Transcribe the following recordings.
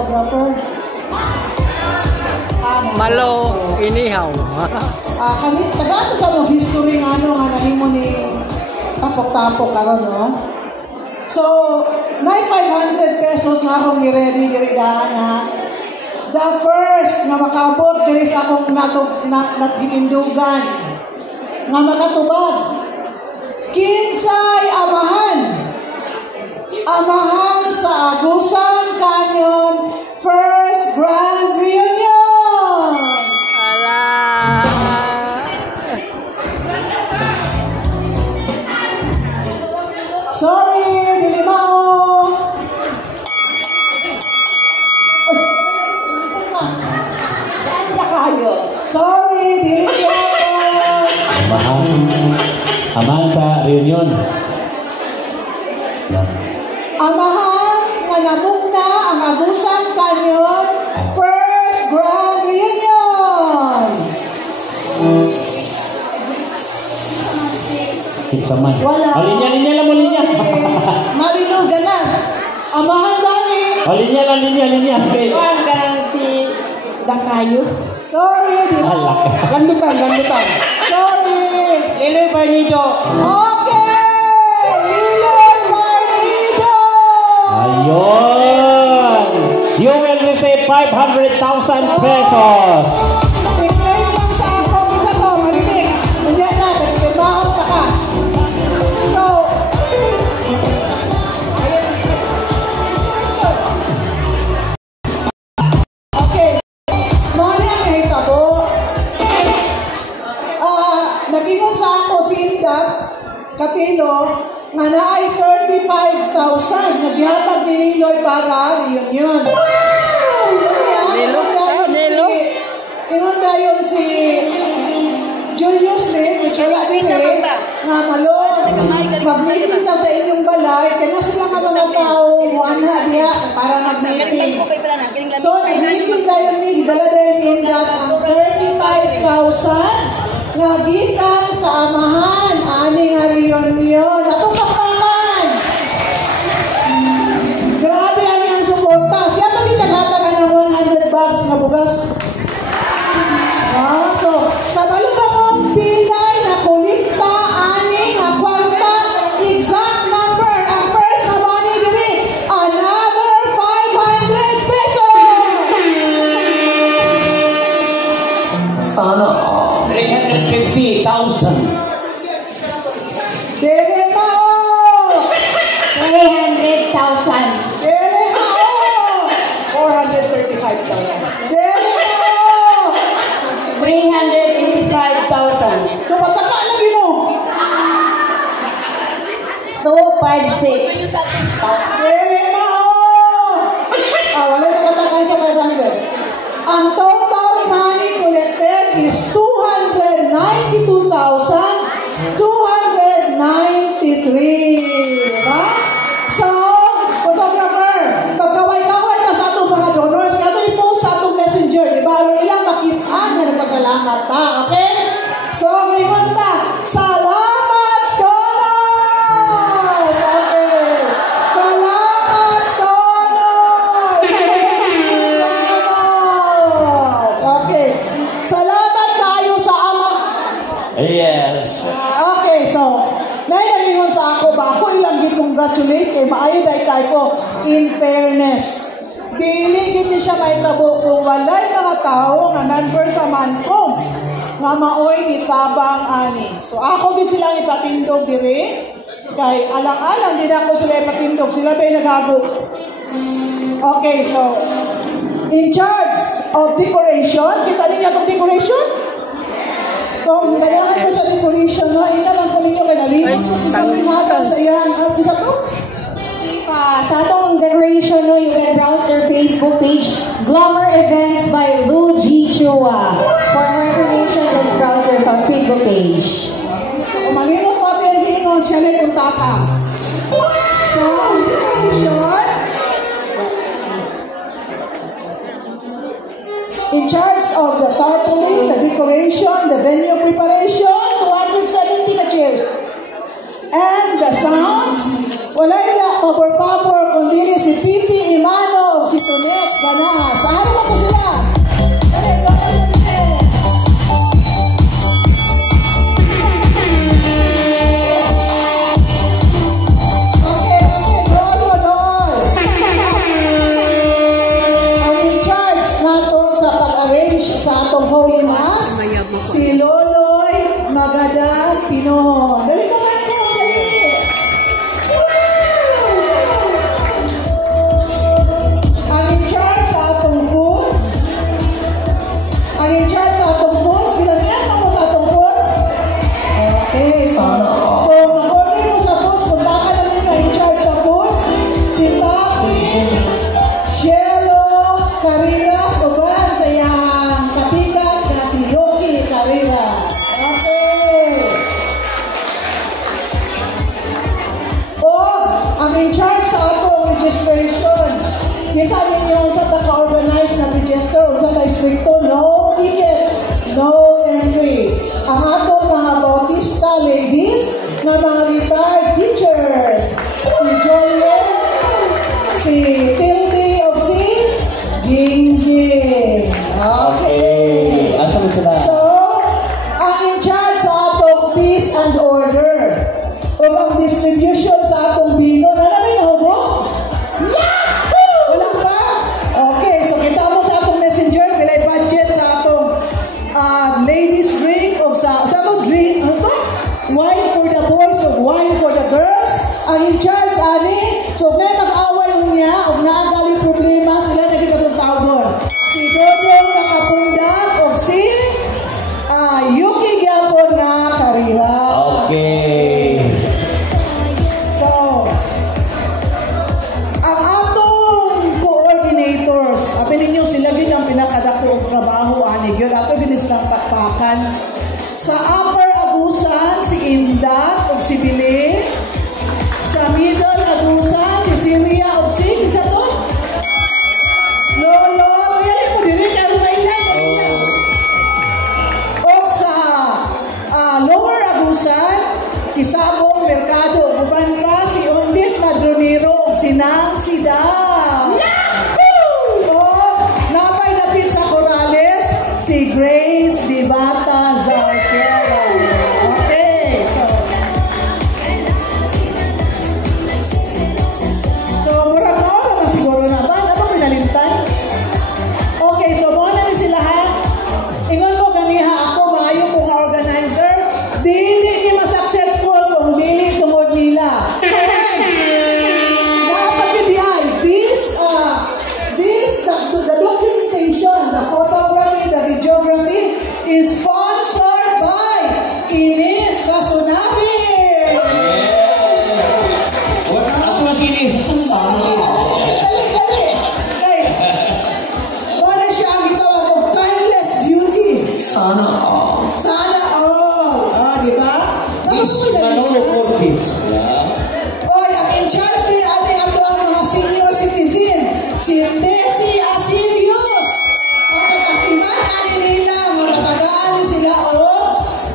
photographer. Malo, inihaw. Kami, taga sa mga history nga nahimo ni tapok-tapok karon, no? So, may 500 pesos na akong i-ready dirigaan, ha? The first na makabot diri sa akong naggitindugan nga makatubag. Kinsay amahan sa Agusan Canyon First Grand Reunion. Sorry, Dilimao. Sorry, Dilimao. Amahan sa reunion. Amahan nga namugna ang Agusan Canyon First Grand Reunion. Kitsaman. Wala. Linya lang mo, linya. Marino ganas. Amahan dani. Linya. Okay. Kuan ka si Dakayo. Sorry, di ba? Gandutan. Sorry. Liloy Barnido. Okay. Liloy Barnido. Ayun. You will receive 500,000 pesos. I-claim lang sa ako. Bisa ko, marinig. Hindi na, nagpipahot na ka. So, okay. Mga niya kahitabo. Nag-ingon sa ako sindat, Katilo, nga naay 35,000 naghihatag ni Liloy para reunion. Ingon dayon si Julius Lee, which wala din nga malo, mag-meeting na sa inyong balay, kaya sila nga mga tao, muanha diya, para mag-meeting. So, nag-meeting dayon ni, dala dayon ni Indat ang 35,000 nga gikan sa amahan, ani nga reunion. Atong kapaman! Grabe ang iyang suporta. Siya pa din naghatag ng 100 bucks na bugas. So, kabalo ka mong pilay na kulikta, ani nga kwarta, exact number. Ang first na money diri, another 500 pesos! Sana all. 350,000. Dere mao! 300,000. Dere mao! 435,000. Dere mao! 385,000. Kapataka lagi mo! 256. Dere mao! Wala na katakay sa 500. Ang total money collected is 292,293. Diba? So, photographer, pagkaway-kaway na sa itong mga donors, kato i-post sa itong messenger, diba? Ano ilang makitaan na nagpasalamat ta, okay? So, ngayon ta, salamat donors! Okay. Salamat donors! Okay. Salamat kayo sa ama. Yes. Okay, so, naingalingon sa ako ba? Ako ilang gi-congratulate kay maayo day kay ko. In fairness, dili gid siya mahitabo kung walay mga tao nga member sa Mancom nga maoy ni tabang ani. So ako gid sila ipatindog diri kay alang-alang din ako sila ipatindog, sila bay naghago. Okay, so in charge of decoration, kita ninyo itong decoration? Kung nalakan ko sa decoration, no, ina lang po ninyo kay Nalino. Isang ingatan sa iyan. Isa to? Sa atong decoration, no, you can browse their Facebook page, Glamour Events by Lou G. Chua. For more information, let's browse their Facebook page. So, kung malimot mo ito yung gingon, siya na yung tata. So, ang decoration, in charge of the tarpaulin, the decoration, the venue preparation, 270 na chairs. And the sounds, wala ila pabor-pabor, kundi si Pipi Imano o si Tunet. Ganas. Ano ba ko sila? Dali, go, dali. Okay, dol, dol. Ang in charge nato sa pag-arrange sa atong Holy Mass, si Loloy Magadan Pinoho. Dali mo nga ko, dali. Ang in charge sa atong foods, bilang yan mo sa atong foods. Okay, so, kung mag-order mo sa foods, kung baka lang nyo in charge sa foods, si Papi, Shelo, Carilas, o ba sa iyang kapitas na si Yoki Carilas. Okay. O, ang in charge sa atong registration. Kita ninyo sa taka-organize na register o sa stricto, no ticket, no entry. Ang atong mga bautista ladies na mga retired teachers. Si Joliet, si Tilby of C, Gingging. Okay. Asa mo sila? So, ang in charge sa atong peace and order o ang distribution sa atong bino, nalamay na ho? Wala ba? Okay, so kita mo sa atong messenger, bilay budget sa atong ladies drink o sa atong drink, ano to? Wine for the boys o wine for the girls. Ang in charge, ani, so may mag-away niya o nagaling problema, sila naging tawag doon. Si Dodong Nakapundak o si Yuki Gyapon na Karira. Okay. So, ang atong coordinators, apin ninyo sila din ang pinakadako og trabaho ani gyud ato din silang pakpakan. Sa Upper Agusan si Indat ug si Bili. Sa Middle Agusan si Syria ug si kinsa to? Lolo, yali mo dili kay Raylan. O sa Lower Agusan, Isabong Mercado, uban pa si Undit Madronero ug si Nang Sida. O napay dapit sa Corales si Grace Divata Zarcero. Okay, so murag mo naman siguro na ba? Ano pinalimtan? Okay, so mo na ni sila ha. Ingon mo ganiha ako maayo kung organizer. Dili ni ma-successful kung dili tungod nila. Dapat i-BI. The documentation, the photography, the videography is sponsored by Ines Kasunabi. Asa mo sini? Dali. Okay. Wala siya ang gitawag of timeless beauty. Sana all. Sana all. Di ba? Miss Manolo Cortez. Oy, ang in charge ni ato ang mga senior citizen, si Tessie Asirios. Kapag aktiman nila, matagaan sila o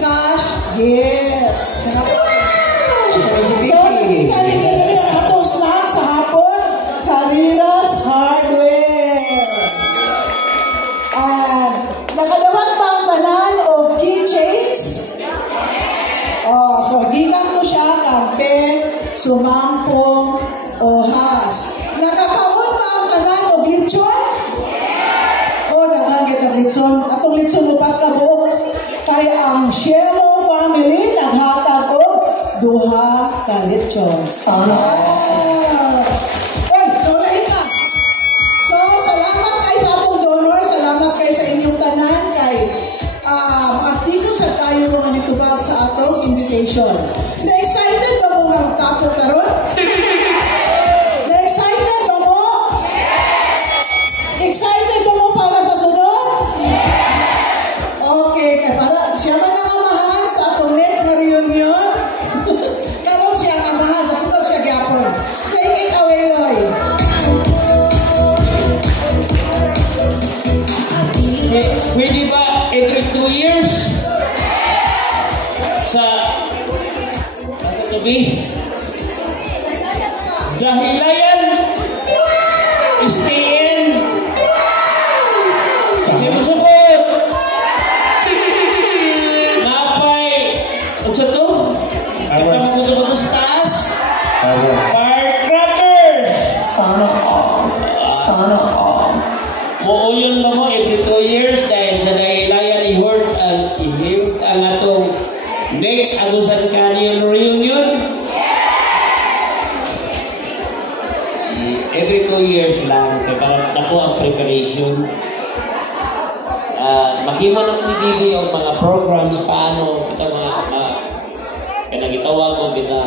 cash gift. So, nakita ninyo rin ang atong snack sa hapon, Cariras Hardware. And nakadawat pa ang tanan o keychains. So, gikan ko siya, kampe, sumampong, ohas. Nakakawon pa ang tanan o glitson? Daghang kita glitson. Atong glitson upat ka buok. Kaya ang Shelo family naghatag o duha ka glitson. Sana all. Oy, donahin na. So, salamat kay sa atong donor. Salamat kay sa inyong tanan. Kay aktibo sa tayo kung anitubag sa atong invitation. Na-excited ba mo nga tapos taron? Na-excited ba mo? Excited ba mo para sa sunod? Okay, kaya para siya man ang amahan sa atong next na reunion. Karon siya ang amahan sa sunod siya gyapon. Take it away, Loy. Pwede ba every 2 years? Sa tabi? Dahilayan, STN, all. Sana all. Muuyon na mo every 2 years dahil sa dahilayan i-hurt ang atong next Agusan Canyon reunion. Every 2 years lang, kaya parang ako ang preparation. Maghimo ng PBB o mga programs, paano ito kanagitawag ko kita.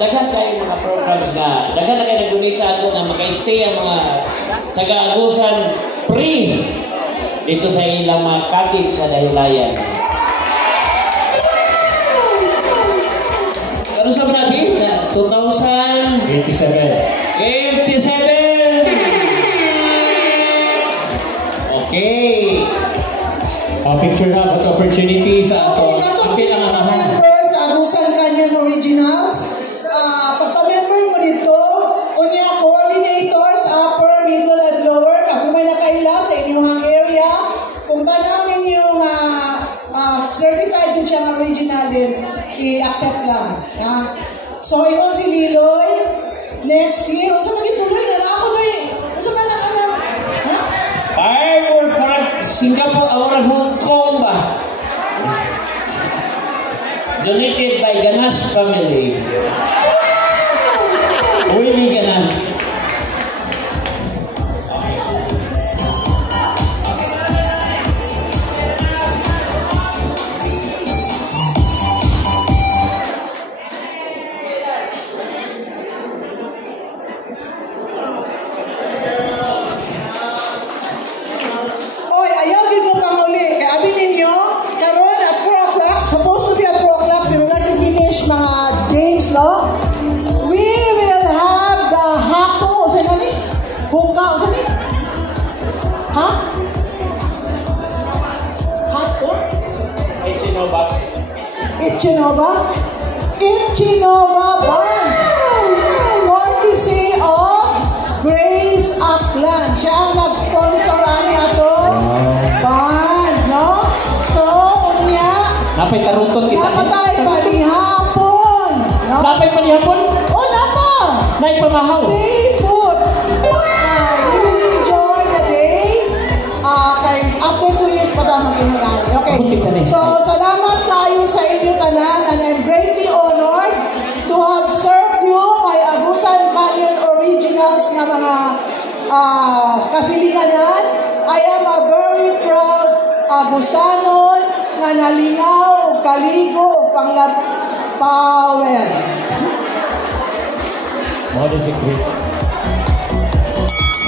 Daghan kayo mga programs na, daghan na kayo nag-donate sa ato na maka-stay ang mga taga-Agusan free dito sa ilang mga cottage sa dahilayan. Ano sabi natin? 87. Okay. Picture na at opportunity sa ato. Ang pinaka-member sa Agusan Canyon Originals. Pagpa-member mo dito, unya coordinators, upper, middle, and lower. Kung may nakaila sa inyong area, kung tanaw ninyo certified din siya ng original din, i-accept lang. Ya? So, yun si Liloy. Next year, unsa magituloy na ako na unsa ka nang anak? Ha? Ay, parang Singapore, orang Hong Kong ba? Donated by Ganas family. Willie Ganas. Ichinova Band. Courtesy of Grace Aklan. Siya ang nag-sponsor niya to band, no? So, unya, Napay tarutot kita. napatay palihapon. No? Napay palihapon? Oh, napa! Nay pamahaw. Seafood. We will enjoy the day. After 2 years pa tayo mag-inulan. Okay. So, salamat kayo sa inyo tanan, and I'm greatly honored to have served you my Agusan Canyon Originals na mga kasilinganan. I am a very proud Agusanon na nalingaw, kaligo, panglab power. What is it?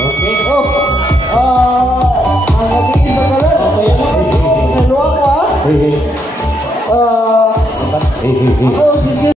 Okay. Ang nagiging sa kalan. Naluwa ko, Hey, hey. Ako, sige.